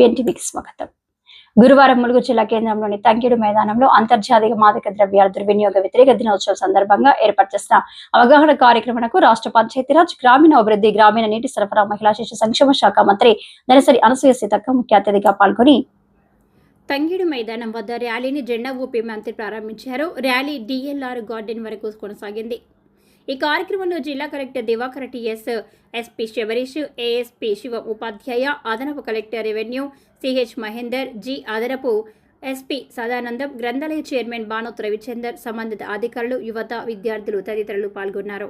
హెచ్పిఎన్ టీవీకి స్వాగతం. గురువారం ములుగు జిల్లా కేంద్రంలోని తంగిడు మైదానంలో అంతర్జాతీయ మాదక ద్రవ్యాల దుర్వినియోగ వ్యతిరేక దినోత్సవం సందర్భంగా ఏర్పాటు చేసిన అవగాహన కార్యక్రమాలకు రాష్ట్ర పంచాయతీరాజ్ గ్రామీణ అభివృద్ధి గ్రామీణ నీటి సరఫరా మహిళా శిశు సంక్షేమ శాఖ మంత్రి దనసరి అనసూయ సీతక్క ముఖ్య అతిథిగా పాల్గొని తంగిడు మైదానం వద్ద ర్యాలీని జెండా ఊపి మంత్రి ప్రారంభించారు. ర్యాలీ డిఎల్ఆర్ గార్డెన్ వరకు కొనసాగింది. ఈ కార్యక్రమంలో జిల్లా collector Diwakar TS SP Sabareesh ASP Shiva Upadhyaya అదనపు collector revenue CH Mahender G అదనపు ఎస్పీ సదానందం గ్రంథాలయ చైర్మన్ బానోత్ రవిచందర్ సంబంధిత అధికారులు యువత విద్యార్థులు తదితరులు పాల్గొన్నారు.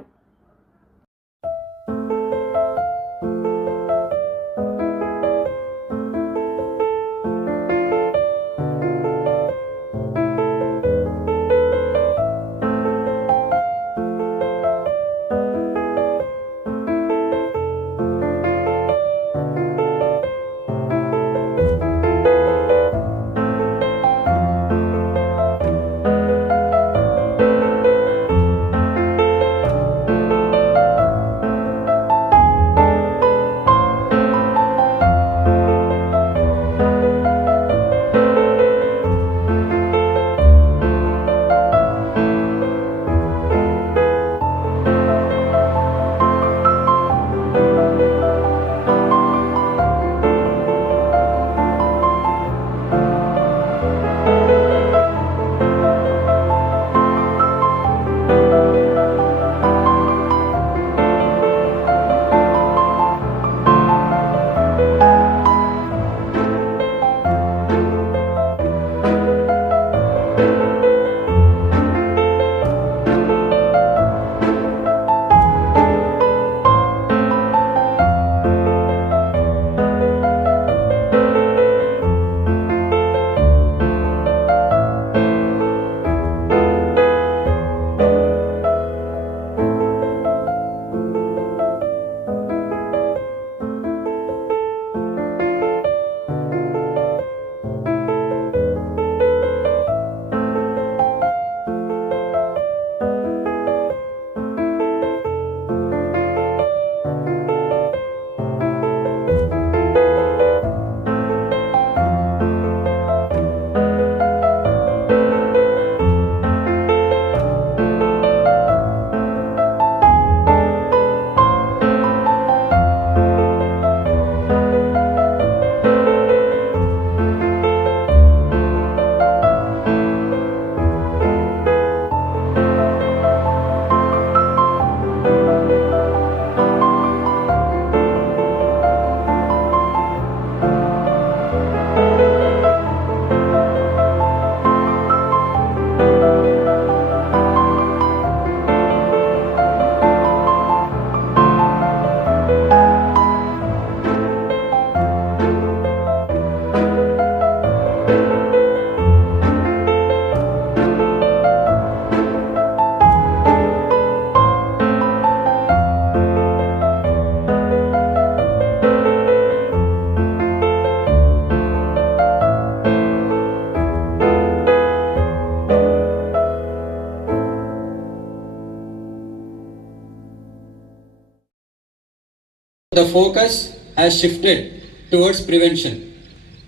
The focus has shifted towards prevention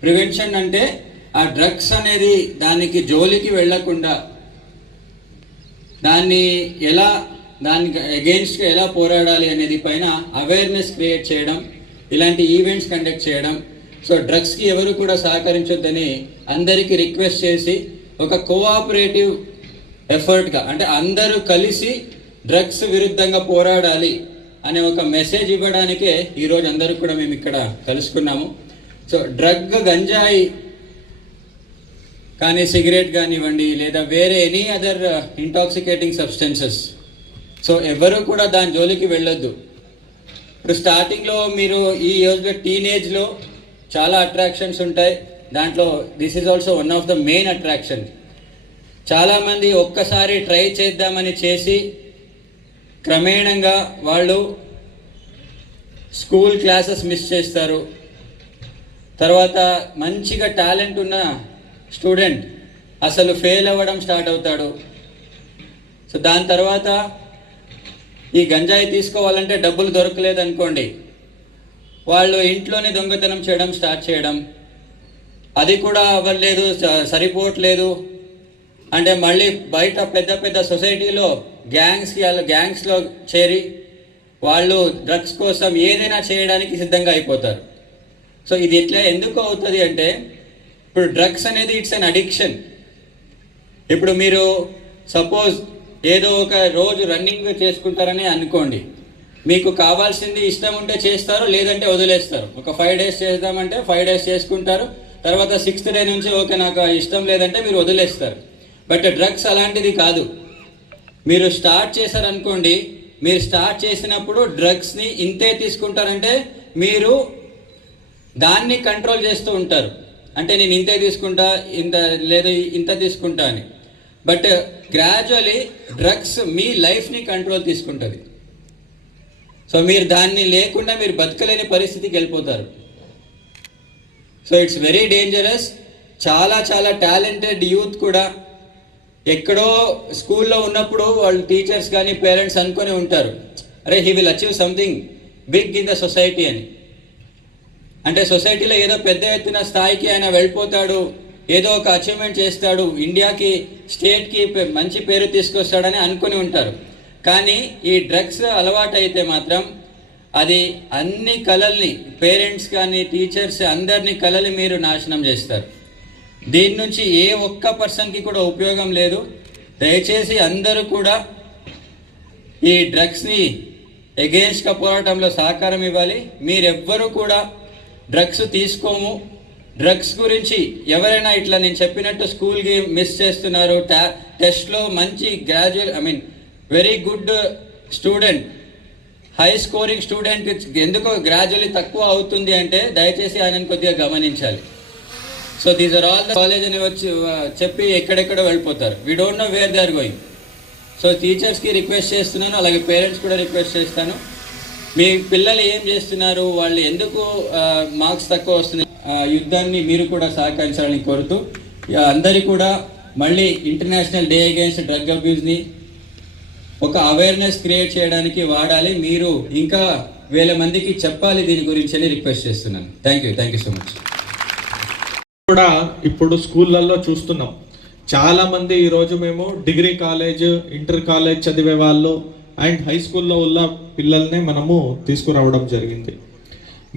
prevention అంటే ఆ డ్రగ్స్ అనేది దానికి జోలికి వెళ్ళకుండా దాన్ని ఎలా దానికి అగెయిన్స్ట్ ఎలా పోరాడాలి అనేది పైన అవేర్నెస్ క్రియేట్ చేయడం ఇలాంటి ఈవెంట్స్ కండక్ట్ చేయడం. సో డ్రగ్స్కి ఎవరు కూడా సహకరించొద్దని అందరికీ రిక్వెస్ట్ చేసి ఒక కోఆపరేటివ్ ఎఫర్ట్గా అంటే అందరూ కలిసి డ్రగ్స్ విరుద్ధంగా పోరాడాలి అనే ఒక మెసేజ్ ఇవ్వడానికే ఈరోజు అందరూ కూడా మేము ఇక్కడ కలుసుకున్నాము. సో డ్రగ్ గంజాయి కానీ సిగరెట్ కానివ్వండి లేదా వేరే any other intoxicating substances so ఎవరు కూడా దాని జోలికి వెళ్ళొద్దు. ఇప్పుడు స్టార్టింగ్లో మీరు ఈ ఏజ్లో టీనేజ్లో చాలా అట్రాక్షన్స్ ఉంటాయి. దాంట్లో this is also one of the main attraction చాలామంది ఒక్కసారి ట్రై చేద్దామని చేసి క్రమేణంగా వాళ్ళు స్కూల్ క్లాసెస్ మిస్ చేస్తారు. తర్వాత మంచిగా టాలెంట్ ఉన్న స్టూడెంట్ అసలు ఫెయిల్ అవ్వడం స్టార్ట్ అవుతాడు. సో దాని తర్వాత ఈ గంజాయి తీసుకోవాలంటే డబ్బులు దొరకలేదు అనుకోండి వాళ్ళు ఇంట్లోనే దొంగతనం చేయడం స్టార్ట్ చేయడం. అది కూడా అవ్వలేదు స- సరిపోవట్లేదు. అంటే మళ్ళీ బయట పెద్ద పెద్ద సొసైటీలో గ్యాంగ్స్కి గ్యాంగ్స్లో చేరి వాళ్ళు డ్రగ్స్ కోసం ఏదైనా చేయడానికి సిద్ధంగా అయిపోతారు. సో ఇది ఎట్లా ఎందుకు అవుతుంది అంటే ఇప్పుడు డ్రగ్స్ అనేది ఇట్స్ అన్ అడిక్షన్ ఇప్పుడు మీరు సపోజ్ ఏదో ఒక రోజు రన్నింగ్ చేసుకుంటారని అనుకోండి. మీకు కావాల్సింది ఇష్టం ఉంటే చేస్తారు లేదంటే వదిలేస్తారు. ఒక ఫైవ్ డేస్ చేద్దామంటే ఫైవ్ డేస్ చేసుకుంటారు. తర్వాత సిక్స్త్ డే నుంచి ఓకే నాకు ఇష్టం లేదంటే మీరు వదిలేస్తారు. బట్ డ్రగ్స్ అలాంటిది కాదు. మీరు స్టార్ట్ చేశారనుకోండి మీరు స్టార్ట్ చేసినప్పుడు డ్రగ్స్ని ఇంతే తీసుకుంటారంటే మీరు దాన్ని కంట్రోల్ చేస్తూ ఉంటారు. అంటే నేను ఇంతే తీసుకుంటా ఇంత లేదా ఇంత తీసుకుంటా అని. బట్ గ్రాడ్యువలీ డ్రగ్స్ మీ లైఫ్ని కంట్రోల్ తీసుకుంటుంది. సో మీరు దాన్ని లేకుండా మీరు బతకలేని పరిస్థితికి వెళ్ళిపోతారు. So it's very dangerous. చాలా చాలా టాలెంటెడ్ యూత్ కూడా ఎక్కడో స్కూల్లో ఉన్నప్పుడు వాళ్ళు టీచర్స్ కానీ పేరెంట్స్ అనుకొని ఉంటారు. అరే he will achieve something big in the society అని. అంటే సొసైటీలో ఏదో పెద్ద ఎత్తున స్థాయికి ఆయన వెళ్ళిపోతాడు ఏదో ఒక అచీవ్మెంట్ చేస్తాడు ఇండియాకి స్టేట్కి మంచి పేరు తీసుకొస్తాడని అనుకుని ఉంటారు. కానీ ఈ డ్రగ్స్ అలవాటు అయితే మాత్రం అది అన్ని కళల్ని పేరెంట్స్ కానీ టీచర్స్ అందరినీ కళలు మీరు నాశనం చేస్తారు. దీని నుంచి ఏ ఒక్క పర్సన్కి కూడా ఉపయోగం లేదు. దయచేసి అందరూ కూడా ఈ డ్రగ్స్ని ఎగేన్స్ట్గా పోరాటంలో సహకారం ఇవ్వాలి. మీరెవ్వరూ కూడా డ్రగ్స్ తీసుకోము. డ్రగ్స్ గురించి ఎవరైనా ఇట్లా నేను చెప్పినట్టు స్కూల్కి మిస్ చేస్తున్నారు. టా టెస్ట్లో మంచి graduate I mean very good student high scoring student ఎందుకో గ్రాడ్యువల్లీ తక్కువ అవుతుంది అంటే దయచేసి ఆయనను కొద్దిగా గమనించాలి. So these are all the college అని వచ్చి చెప్పి ఎక్కడెక్కడ వెళ్ళిపోతారు. We don't know where they are going so టీచర్స్కి రిక్వెస్ట్ చేస్తున్నాను అలాగే పేరెంట్స్ కూడా రిక్వెస్ట్ చేస్తాను. మీ పిల్లలు ఏం చేస్తున్నారు? వాళ్ళు ఎందుకు మార్క్స్ తక్కువ వస్తున్నాయి? ఆ, యుద్ధాన్ని మీరు కూడా సహకరించాలని కోరుతూ అందరి కూడా మళ్ళీ ఇంటర్నేషనల్ డే అగేన్స్ట్ డ్రగ్ అబ్యూస్ని ఒక అవేర్నెస్ క్రియేట్ చేయడానికి వాడాలి. మీరు ఇంకా వేల మందికి చెప్పాలి దీని గురించి అని రిక్వెస్ట్ చేస్తున్నాను. Thank you thank you so much కూడా ఇప్పుడు స్కూళ్ళల్లో చూస్తున్నాం. చాలా మంది ఈరోజు మేము డిగ్రీ కాలేజ్ ఇంటర్ కాలేజ్ చదివే వాళ్ళు అండ్ హై స్కూల్లో ఉన్న పిల్లల్ని మనము తీసుకురావడం జరిగింది.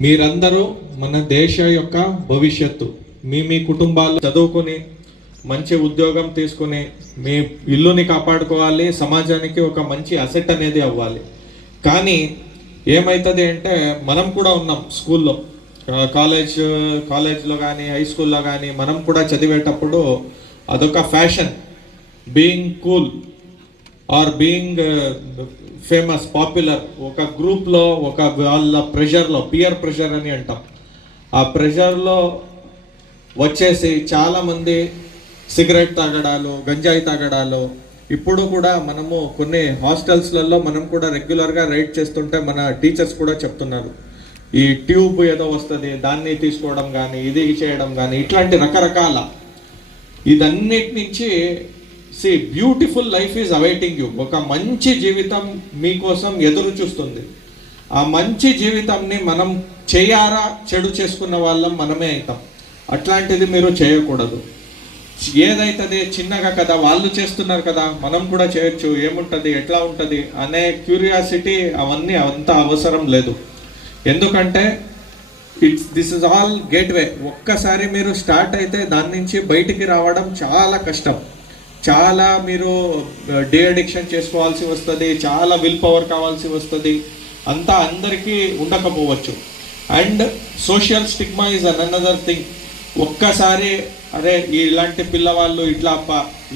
మీరందరూ మన దేశ యొక్క భవిష్యత్తు మీ మీ కుటుంబాలు చదువుకొని మంచి ఉద్యోగం తీసుకుని మీ ఇల్లుని కాపాడుకోవాలి సమాజానికి ఒక మంచి అసెట్ అనేది అవ్వాలి. కానీ ఏమవుతుంది అంటే మనం కూడా ఉన్నాం స్కూల్లో. కాలేజ్ కాలేజ్లో కానీ హై స్కూల్లో కానీ మనం కూడా చదివేటప్పుడు అదొక fashion being cool or being famous popular ఒక గ్రూప్లో ఒక వాళ్ళ ప్రెషర్లో పియర్ ప్రెషర్ అని అంటాం. ఆ ప్రెషర్లో వచ్చేసి చాలామంది సిగరెట్ తాగడాలు గంజాయి తాగడాలు ఇప్పుడు కూడా మనము కొన్ని హాస్టల్స్లలో మనం కూడా రెగ్యులర్గా రైడ్ చేస్తుంటే మన టీచర్స్ కూడా చెప్తున్నారు. ఈ ట్యూబ్ ఏదో వస్తుంది దాన్ని తీసుకోవడం కానీ ఇది చేయడం కానీ ఇట్లాంటి రకరకాల ఇదన్నిటి నుంచి see beautiful life is awaiting you ఒక మంచి జీవితం మీకోసం ఎదురు చూస్తుంది. ఆ మంచి జీవితంని మనం చేయారా చెడు చేసుకున్న వాళ్ళం మనమే అవుతాం అట్లాంటిది మీరు చేయకూడదు. ఏదైతుంది చిన్నగా కదా వాళ్ళు చేస్తున్నారు కదా మనం కూడా చేయొచ్చు ఏముంటుంది ఎట్లా ఉంటుంది అనే క్యూరియాసిటీ అవన్నీ అంత అవసరం లేదు. ఎందుకంటే it's this is all gateway ఒక్కసారి మీరు స్టార్ట్ అయితే దాని నుంచి బయటికి రావడం చాలా కష్టం. చాలా మీరు uh, డే అడిక్షన్ చేసుకోవాల్సి వస్తుంది చాలా విల్ పవర్ కావాల్సి వస్తుంది. అంతా అందరికీ ఉండకపోవచ్చు. And social stigma is an another thing ఒక్కసారి అరే ఇలాంటి పిల్లవాళ్ళు ఇట్లా అప్ప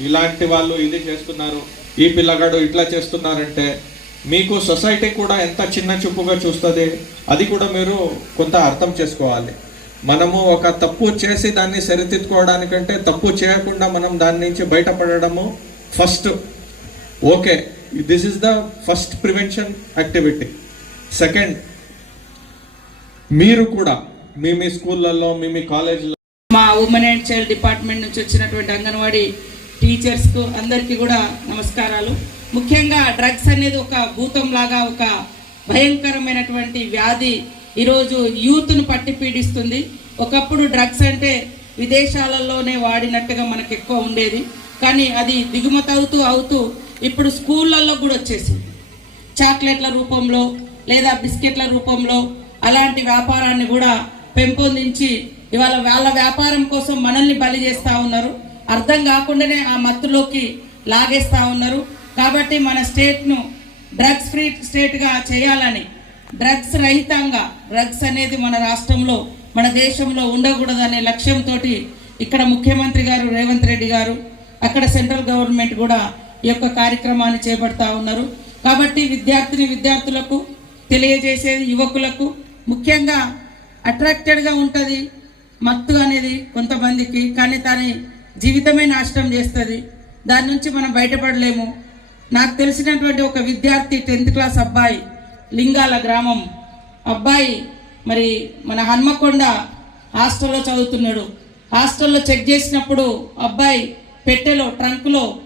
ఇలాంటి వాళ్ళు ఇది చేస్తున్నారు ఈ పిల్లగాడు ఇట్లా చేస్తున్నారంటే మీకు సొసైటీ కూడా ఎంత చిన్న చూపుగా చూస్తుంది అది కూడా మీరు కొంత అర్థం చేసుకోవాలి. మనము ఒక తప్పు చేసి దాన్ని సరిదిద్దుకోవడానికంటే తప్పు చేయకుండా మనం దాని నుంచి బయటపడడము first. Okay this is the first prevention activity. Second మీరు కూడా మీ మీ స్కూళ్ళల్లో మీ మీ కాలేజీలో మా ఉమెన్ అండ్ చైల్డ్ డిపార్ట్మెంట్ నుంచి వచ్చినటువంటి అంగన్వాడీ టీచర్స్కు అందరికీ కూడా నమస్కారాలు. ముఖ్యంగా డ్రగ్స్ అనేది ఒక భూతం లాగా ఒక భయంకరమైనటువంటి వ్యాధి ఈరోజు యూత్ను పట్టి పీడిస్తుంది. ఒకప్పుడు డ్రగ్స్ అంటే విదేశాలలోనే వాడినట్టుగా మనకు ఎక్కువ ఉండేది. కానీ అది దిగుమతి అవుతూ అవుతూ ఇప్పుడు స్కూళ్ళల్లో కూడా వచ్చేసింది. చాక్లెట్ల రూపంలో లేదా బిస్కెట్ల రూపంలో అలాంటి వ్యాపారాన్ని కూడా పెంపొందించి ఇవాళ వాళ్ళ వ్యాపారం కోసం మనల్ని బలి చేస్తూ ఉన్నారు. అర్థం కాకుండానే ఆ మత్తులోకి లాగేస్తూ ఉన్నారు. కాబట్టి మన స్టేట్ను డ్రగ్స్ ఫ్రీ స్టేట్గా చేయాలని డ్రగ్స్ రహితంగా డ్రగ్స్ అనేది మన రాష్ట్రంలో మన దేశంలో ఉండకూడదనే లక్ష్యంతో ఇక్కడ ముఖ్యమంత్రి గారు రేవంత్ రెడ్డి గారు అక్కడ సెంట్రల్ గవర్నమెంట్ కూడా ఈ యొక్క కార్యక్రమాన్ని చేపడతా ఉన్నారు. కాబట్టి విద్యార్థిని విద్యార్థులకు తెలియజేసేది యువకులకు ముఖ్యంగా అట్రాక్టెడ్గా ఉంటుంది మత్తు అనేది కొంతమందికి కానీ దాని జీవితమే నాశనం చేస్తుంది. దాని నుంచి మనం బయటపడలేము. నాకు తెలిసినటువంటి ఒక విద్యార్థి టెన్త్ క్లాస్ అబ్బాయి లింగాల గ్రామం. అబ్బాయి మరి మన హన్మకొండ హాస్టల్లో చదువుతున్నాడు. హాస్టల్లో చెక్ చేసినప్పుడు అబ్బాయి పెట్టెలో ట్రంక్లో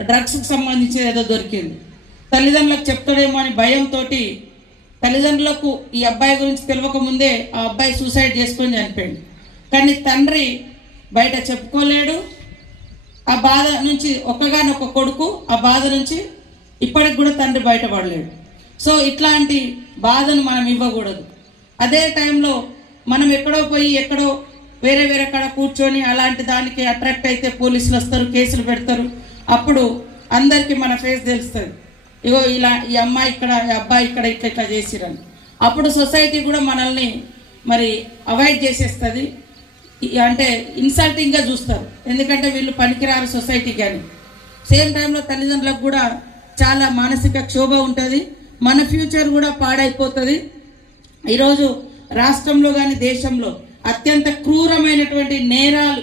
డ్రగ్స్కి సంబంధించి ఏదో దొరికింది. తల్లిదండ్రులకు చెప్తాడేమో అని భయంతో తల్లిదండ్రులకు ఈ అబ్బాయి గురించి తెలియకముందే ఆ అబ్బాయి సూసైడ్ చేసుకొని చనిపోయింది కానీ తండ్రి బయట చెప్పుకోలేడు. ఆ బాధ నుంచి ఒక్కగానొక్క కొడుకు ఆ బాధ నుంచి ఇప్పటికి కూడా తండ్రి బయటపడలేడు సో ఇట్లాంటి బాధను మనం ఇవ్వకూడదు. అదే టైంలో మనం ఎక్కడో పోయి ఎక్కడో వేరే వేరే కాడ కూర్చొని అలాంటి దానికి అట్రాక్ట్ అయితే పోలీసులు వస్తారు కేసులు పెడతారు. అప్పుడు అందరికీ మన ఫేస్ తెలుస్తుంది. ఇగో ఇలా ఈ అమ్మాయి ఇక్కడ ఈ అబ్బాయి ఇక్కడ ఇట్లా ఇట్లా చేసిరని. అప్పుడు సొసైటీ కూడా మనల్ని మరి అవాయిడ్ చేసేస్తుంది. అంటే ఇన్సల్టింగ్గా చూస్తారు. ఎందుకంటే వీళ్ళు పనికిరారు సొసైటీకి అని. సేమ్ టైంలో తల్లిదండ్రులకు కూడా చాలా మానసిక క్షోభ ఉంటుంది. మన ఫ్యూచర్ కూడా పాడైపోతుంది. ఈరోజు రాష్ట్రంలో కానీ దేశంలో అత్యంత క్రూరమైనటువంటి నేరాలు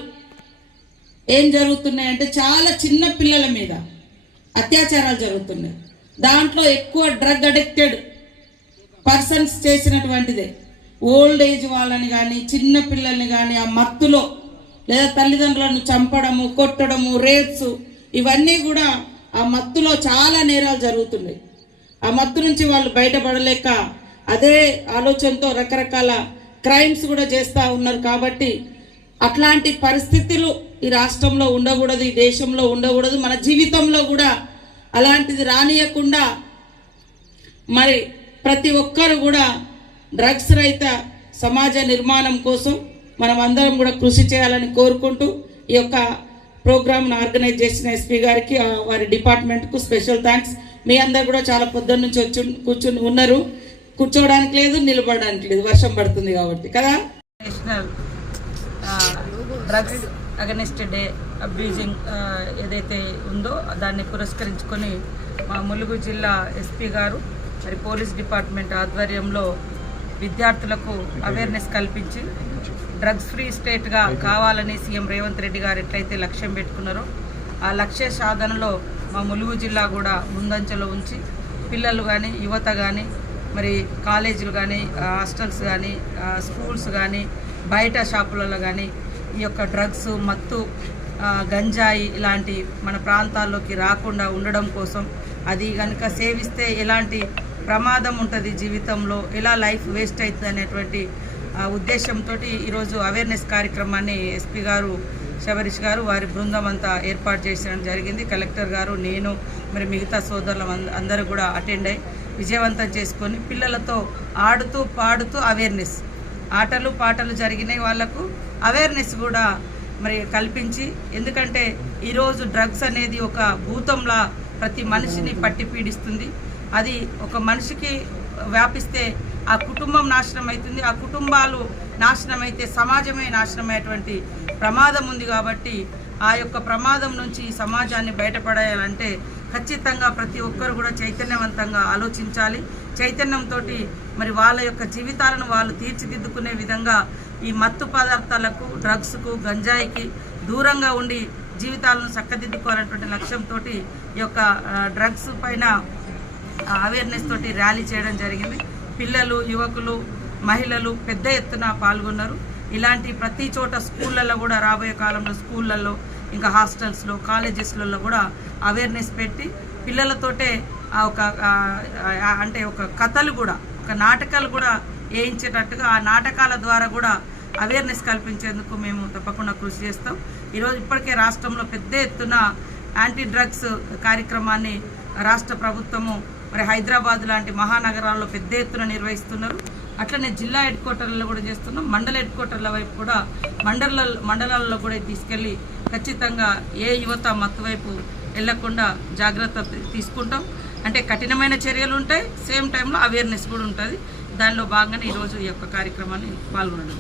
ఏం జరుగుతున్నాయంటే చాలా చిన్న పిల్లల మీద అత్యాచారాలు జరుగుతున్నాయి. దాంట్లో ఎక్కువ డ్రగ్ అడిక్టెడ్ పర్సన్స్ చేసినటువంటిదే. ఓల్డ్ ఏజ్ వాళ్ళని కానీ చిన్న పిల్లల్ని కానీ ఆ మత్తులో లేదా తల్లిదండ్రులను చంపడము కొట్టడము రేప్స్ ఇవన్నీ కూడా ఆ మత్తులో చాలా నేరాలు జరుగుతున్నాయి. ఆ మత్తు నుంచి వాళ్ళు బయటపడలేక అదే ఆలోచనతో రకరకాల క్రైమ్స్ కూడా చేస్తూ ఉన్నారు కాబట్టి అట్లాంటి పరిస్థితులు ఈ రాష్ట్రంలో ఉండకూడదు ఈ దేశంలో ఉండకూడదు మన జీవితంలో కూడా అలాంటిది రానియకుండా మరి ప్రతి ఒక్కరు కూడా డ్రగ్స్ రహిత సమాజ నిర్మాణం కోసం మనం అందరం కూడా కృషి చేయాలని కోరుకుంటూ ఈ యొక్క ప్రోగ్రామ్ను ఆర్గనైజ్ చేసిన ఎస్పీ గారికి వారి డిపార్ట్మెంట్కు స్పెషల్ థ్యాంక్స్ మీ అందరు కూడా చాలా పొద్దున్న నుంచి వచ్చి కూర్చుని ఉన్నారు. కూర్చోవడానికి లేదు నిలబడడానికి లేదు. వర్షం పడుతుంది కాబట్టి కదా? National drugs against day abusing ఏదైతే ఉందో దాన్ని పురస్కరించుకొని మా ములుగు జిల్లా ఎస్పీ గారు మరి పోలీస్ డిపార్ట్మెంట్ ఆధ్వర్యంలో విద్యార్థులకు అవేర్నెస్ కల్పించి డ్రగ్స్ ఫ్రీ స్టేట్గా కావాలని సీఎం రేవంత్ రెడ్డి గారు ఎట్లయితే లక్ష్యం పెట్టుకున్నారో ఆ లక్ష్య సాధనలో మా ములుగు జిల్లా కూడా ముందంచెలో ఉంచి పిల్లలు కానీ యువత కానీ మరి కాలేజీలు కానీ హాస్టల్స్ కానీ స్కూల్స్ కానీ బయట షాపులలో కానీ ఈ యొక్క డ్రగ్స్ మత్తు గంజాయి ఇలాంటి మన ప్రాంతాల్లోకి రాకుండా ఉండడం కోసం అది కనుక సేవిస్తే ఎలాంటి ప్రమాదం ఉంటుంది జీవితంలో ఎలా లైఫ్ వేస్ట్ అవుతుంది అనేటువంటి ఉద్దేశంతో ఈరోజు అవేర్నెస్ కార్యక్రమాన్ని ఎస్పీ గారు శబరీష్ గారు వారి బృందం అంతా ఏర్పాటు చేయడం జరిగింది. కలెక్టర్ గారు నేను మరి మిగతా సోదరులు అందరూ కూడా అటెండ్ అయ్యి విజయవంతం చేసుకొని పిల్లలతో ఆడుతూ పాడుతూ అవేర్నెస్ ఆటలు పాటలు జరిగినాయి వాళ్ళకు. అవేర్నెస్ కూడా మరి కల్పించి ఎందుకంటే ఈరోజు డ్రగ్స్ అనేది ఒక భూతంలా ప్రతి మనిషిని పట్టి పీడిస్తుంది. అది ఒక మనిషికి వ్యాపిస్తే ఆ కుటుంబం నాశనం అవుతుంది. ఆ కుటుంబాలు నాశనం అయితే సమాజమే నాశనం అయ్యేటువంటి ప్రమాదం ఉంది కాబట్టి ఆ యొక్క ప్రమాదం నుంచి ఈ సమాజాన్ని బయటపడేయాలంటే ఖచ్చితంగా ప్రతి ఒక్కరు కూడా చైతన్యవంతంగా ఆలోచించాలి. చైతన్యంతో మరి వాళ్ళ యొక్క జీవితాలను వాళ్ళు తీర్చిదిద్దుకునే విధంగా ఈ మత్తు పదార్థాలకు డ్రగ్స్కు గంజాయికి దూరంగా ఉండి జీవితాలను చక్కదిద్దుకోవాలనేటువంటి లక్ష్యంతో ఈ యొక్క డ్రగ్స్ పైన అవేర్నెస్ తోటి ర్యాలీ చేయడం జరిగింది. పిల్లలు యువకులు మహిళలు పెద్ద ఎత్తున పాల్గొన్నారు. ఇలాంటి ప్రతి చోట స్కూళ్ళల్లో కూడా రాబోయే కాలంలో స్కూళ్ళల్లో ఇంకా హాస్టల్స్లో కాలేజెస్లలో కూడా అవేర్నెస్ పెట్టి పిల్లలతోటే ఆ ఒక అంటే ఒక కథలు కూడా ఒక నాటకాలు కూడా వేయించేటట్టుగా ఆ నాటకాల ద్వారా కూడా అవేర్నెస్ కల్పించేందుకు మేము తప్పకుండా కృషి చేస్తాం. ఈరోజు ఇప్పటికే రాష్ట్రంలో పెద్ద ఎత్తున యాంటీ డ్రగ్స్ కార్యక్రమాన్ని రాష్ట్ర ప్రభుత్వము మరి హైదరాబాద్ లాంటి మహానగరాల్లో పెద్ద ఎత్తున నిర్వహిస్తున్నారు. అట్లనే జిల్లా హెడ్ క్వార్టర్లలో కూడా చేస్తున్నాం. మండల హెడ్ క్వార్టర్ల వైపు కూడా మండల మండలాల్లో కూడా తీసుకెళ్ళి ఖచ్చితంగా ఏ యువత మత్తు వైపు వెళ్ళకుండా జాగ్రత్త తీసుకుంటాం. అంటే కఠినమైన చర్యలు ఉంటాయి. సేమ్ టైంలో అవేర్నెస్ కూడా ఉంటుంది. దానిలో భాగంగానే ఈరోజు ఈ యొక్క కార్యక్రమాన్ని పాల్గొనడం